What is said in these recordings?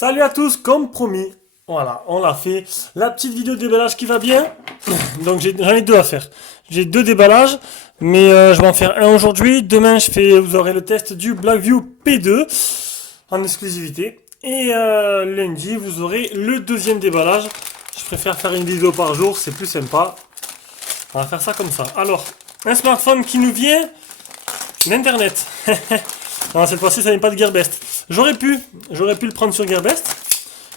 Salut à tous, comme promis, voilà, on l'a fait. La petite vidéo de déballage qui va bien. Donc j'en ai deux à faire. J'ai deux déballages, mais je vais en faire un aujourd'hui. Demain, vous aurez le test du Blackview P2 en exclusivité. Et lundi, vous aurez le deuxième déballage. Je préfère faire une vidéo par jour, c'est plus sympa. On va faire ça comme ça. Alors, un smartphone qui nous vient d'Internet. Non, cette fois-ci, ça n'est pas de Gearbest. J'aurais pu le prendre sur Gearbest,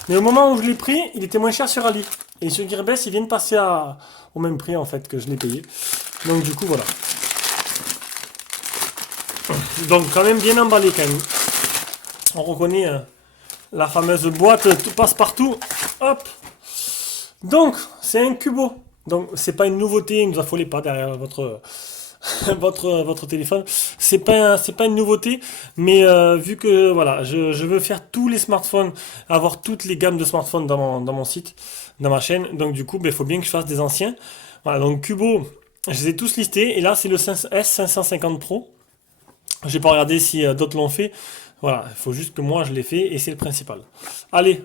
mais au moment où je l'ai pris, il était moins cher sur Ali. Et sur Gearbest, il vient de passer au même prix en fait que je l'ai payé. Donc du coup, voilà. Donc quand même bien emballé quand même. On reconnaît la fameuse boîte tout passe partout. Hop. Donc c'est un Cubo. Donc c'est pas une nouveauté, ne vous affolez pas derrière votre votre téléphone. C'est pas une nouveauté, mais vu que voilà, je veux faire tous les smartphones, avoir toutes les gammes de smartphones dans mon site, dans ma chaîne. Donc du coup, il faut bien que je fasse des anciens. Voilà, donc Cubo, je les ai tous listés. Et là, c'est le S550 Pro. J'ai pas regardé si d'autres l'ont fait. Voilà, il faut juste que moi je l'ai fait et c'est le principal. Allez,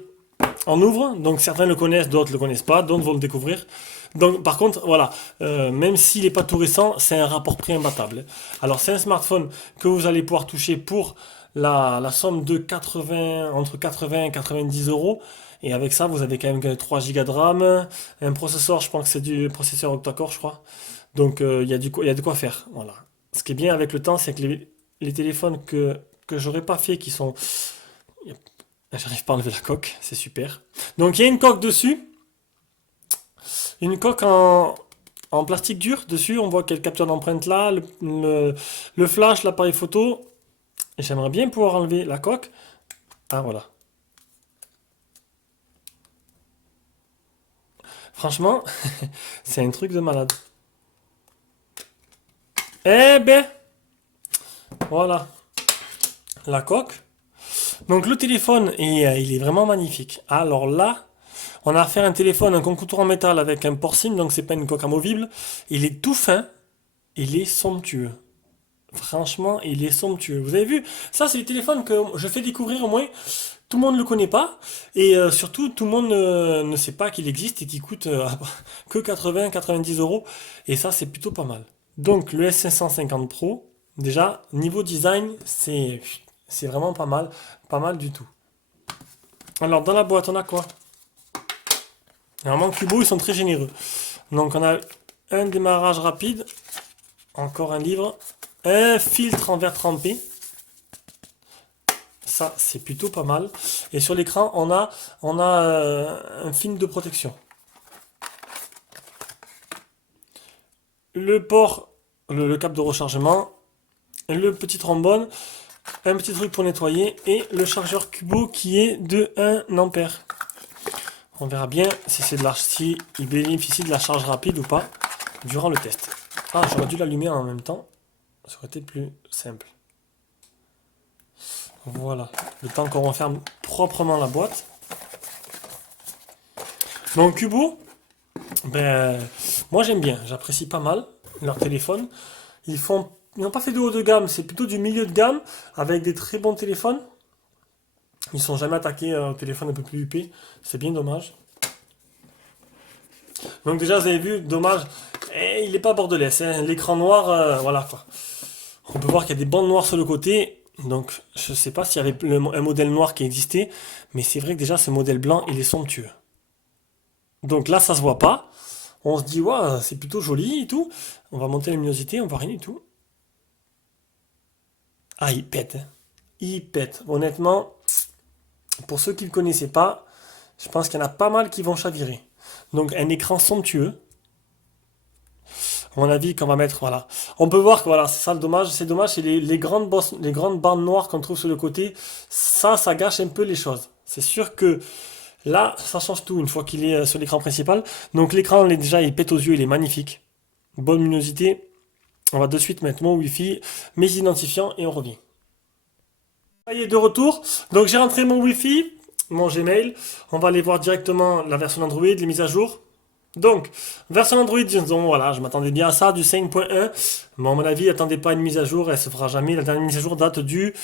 on ouvre. Donc certains le connaissent, d'autres le connaissent pas, d'autres vont le découvrir. Donc par contre, voilà, même s'il n'est pas tout récent, c'est un rapport prix imbattable. Alors c'est un smartphone que vous allez pouvoir toucher pour la somme de 80, entre 80 et 90 euros. Et avec ça, vous avez quand même 3 Go de RAM, un processeur, je pense que c'est du processeur octa-core, je crois. Donc il y a de quoi faire. Voilà. Ce qui est bien avec le temps, c'est que les téléphones que j'aurais pas fait, qui sont... J'arrive pas à enlever la coque, c'est super. Donc il y a une coque dessus. Une coque en plastique dur dessus, on voit quelle capture d'empreinte là, le flash, l'appareil photo. J'aimerais bien pouvoir enlever la coque. Ah voilà. Franchement, c'est un truc de malade. Eh ben, voilà, la coque. Donc le téléphone, il est vraiment magnifique. Alors là, on a affaire à un téléphone, un contour en métal avec un port SIM, donc c'est pas une coque amovible. Il est tout fin, il est somptueux. Franchement, il est somptueux. Vous avez vu? Ça, c'est le téléphone que je fais découvrir au moins. Tout le monde ne le connaît pas. Et surtout, tout le monde ne sait pas qu'il existe et qu'il coûte que 80-90 euros. Et ça, c'est plutôt pas mal. Donc, le S550 Pro, déjà, niveau design, c'est vraiment pas mal. Pas mal du tout. Alors, dans la boîte, on a quoi? Normalement, Cubo, ils sont très généreux. Donc, on a un démarrage rapide. Encore un livre. Un filtre en verre trempé. Ça, c'est plutôt pas mal. Et sur l'écran, on a un film de protection. Le port, le câble de rechargement, le petit trombone, un petit truc pour nettoyer et le chargeur Cubo qui est de 1 ampère. On verra bien si il bénéficie de la charge rapide ou pas durant le test. Ah, j'aurais dû l'allumer en même temps. Ça aurait été plus simple. Voilà, le temps qu'on referme proprement la boîte. Donc Cubo, ben, moi j'aime bien, j'apprécie pas mal leur téléphone. Ils n'ont pas fait de haut de gamme, c'est plutôt du milieu de gamme avec des très bons téléphones. Ils sont jamais attaqués au téléphone un peu plus huppé, c'est bien dommage. Donc déjà vous avez vu, dommage, il n'est pas bordelais, hein. L'écran noir, voilà quoi. On peut voir qu'il y a des bandes noires sur le côté. Donc, je ne sais pas s'il y avait un modèle noir qui existait, mais c'est vrai que déjà, ce modèle blanc, il est somptueux. Donc là, ça se voit pas. On se dit, ouais, c'est plutôt joli et tout. On va monter la luminosité, on voit rien du tout. Ah, il pète, hein. Il pète. Honnêtement, pour ceux qui ne le connaissaient pas, je pense qu'il y en a pas mal qui vont chavirer. Donc, un écran somptueux. À mon avis, qu'on va mettre, voilà. On peut voir que voilà, c'est ça le dommage. C'est dommage, c'est les les grandes bandes noires qu'on trouve sur le côté. Ça gâche un peu les choses. C'est sûr que là, ça change tout une fois qu'il est sur l'écran principal. Donc l'écran, déjà, il pète aux yeux, il est magnifique. Bonne luminosité. On va de suite mettre mon Wi-Fi, mes identifiants et on revient. Ça y est, de retour. Donc j'ai rentré mon Wi-Fi, mon Gmail. On va aller voir directement la version Android, les mises à jour. Donc, version Android, disons, voilà, je m'attendais bien à ça, du 5.1. Mais à mon avis, attendez pas une mise à jour, elle se fera jamais. La dernière mise à jour date du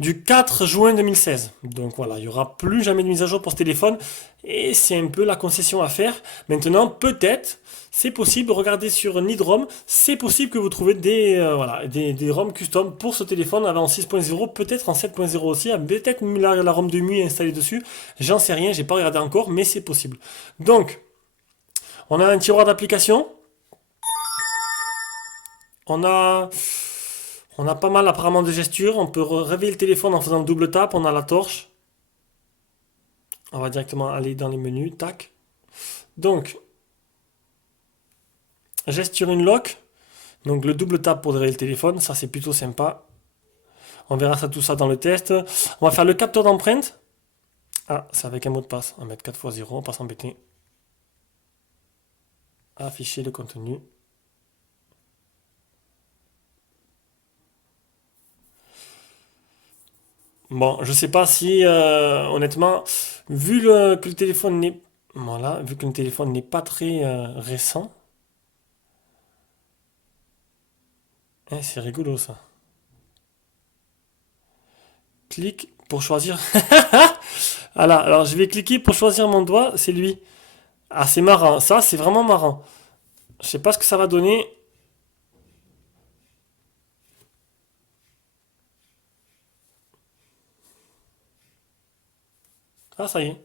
du 4 juin 2016. Donc voilà, il n'y aura plus jamais de mise à jour pour ce téléphone. Et c'est un peu la concession à faire. Maintenant, peut-être, c'est possible, regardez sur Nidrom, c'est possible que vous trouvez voilà, des ROM custom pour ce téléphone en 6.0, peut-être en 7.0 aussi, peut-être la ROM de MUI installée dessus. J'en sais rien, j'ai pas regardé encore, mais c'est possible. Donc, on a un tiroir d'application. On a, on a pas mal apparemment de gestures. On peut réveiller le téléphone en faisant double tap. On a la torche. On va directement aller dans les menus. Tac. Donc, gesture une lock. Donc le double tap pour réveiller le téléphone. Ça c'est plutôt sympa. On verra ça tout ça dans le test. On va faire le capteur d'empreinte. Ah, c'est avec un mot de passe. On va mettre 4x0. On va pas s'embêter. Afficher le contenu. Bon, je sais pas si, honnêtement, que le téléphone n'est, voilà, vu que le téléphone n'est pas très récent, hein, c'est rigolo ça. Clique pour choisir. Voilà, alors je vais cliquer pour choisir mon doigt, c'est lui. Ah, c'est marrant, ça c'est vraiment marrant. Je sais pas ce que ça va donner. Ah, ça y est.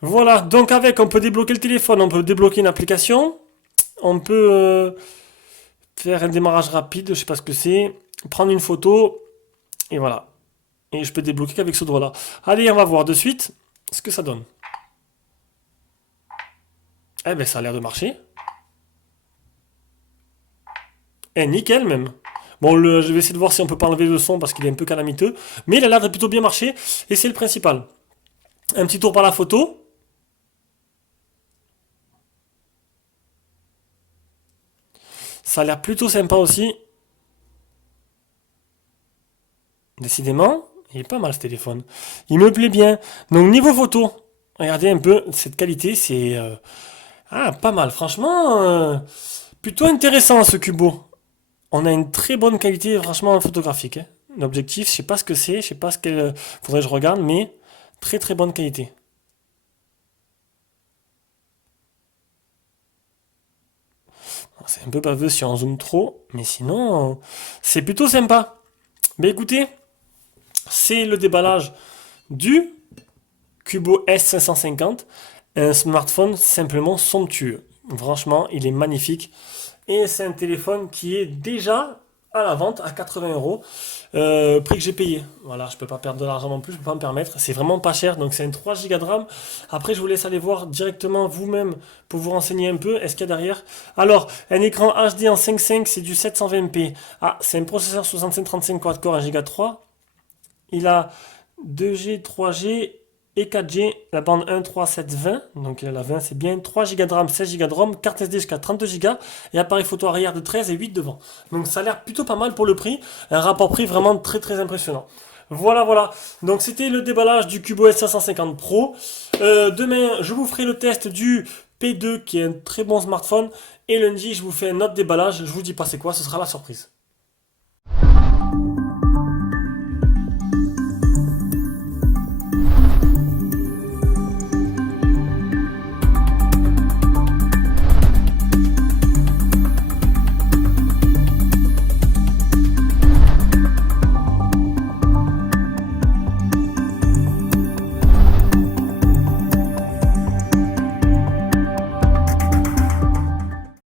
Voilà, donc avec, on peut débloquer le téléphone, on peut débloquer une application, on peut faire un démarrage rapide, je sais pas ce que c'est, prendre une photo, et voilà. Et je peux débloquer qu'avec ce doigt-là. Allez, on va voir de suite ce que ça donne. Eh ben, ça a l'air de marcher. Eh, nickel même. Bon, je vais essayer de voir si on peut pas enlever le son parce qu'il est un peu calamiteux. Mais il a l'air de plutôt bien marcher. Et c'est le principal. Un petit tour par la photo. Ça a l'air plutôt sympa aussi. Décidément, il est pas mal ce téléphone. Il me plaît bien. Donc niveau photo, regardez un peu cette qualité, c'est pas mal. Franchement, plutôt intéressant ce Cubo. On a une très bonne qualité, franchement photographique, hein. L'objectif, je sais pas ce que c'est, je sais pas ce qu'elle. Faudrait que je regarde, mais très très bonne qualité. C'est un peu baveux si on zoome trop, mais sinon, c'est plutôt sympa. Mais écoutez, c'est le déballage du Cubo S550, un smartphone simplement somptueux. Franchement, il est magnifique. Et c'est un téléphone qui est déjà à la vente à 80 euros, prix que j'ai payé. Voilà, je peux pas perdre de l'argent non plus, je peux pas me permettre. C'est vraiment pas cher, donc c'est un 3 Go de RAM. Après, je vous laisse aller voir directement vous-même pour vous renseigner un peu. Est-ce qu'il y a derrière? Alors, un écran HD en 5.5, c'est du 720p. Ah, c'est un processeur 6535 quad-core, 1 Go 3. Il a 2G, 3G et 4G, la bande 1, 3, 7, 20, donc la 20 c'est bien, 3 Go de RAM, 16 Go de ROM, carte SD jusqu'à 32 Go, et appareil photo arrière de 13 et 8 devant. Donc ça a l'air plutôt pas mal pour le prix, un rapport prix vraiment très très impressionnant. Voilà, voilà, donc c'était le déballage du Cubo S550 Pro. Demain, je vous ferai le test du P2 qui est un très bon smartphone, et lundi, je vous fais un autre déballage, je vous dis pas c'est quoi, ce sera la surprise.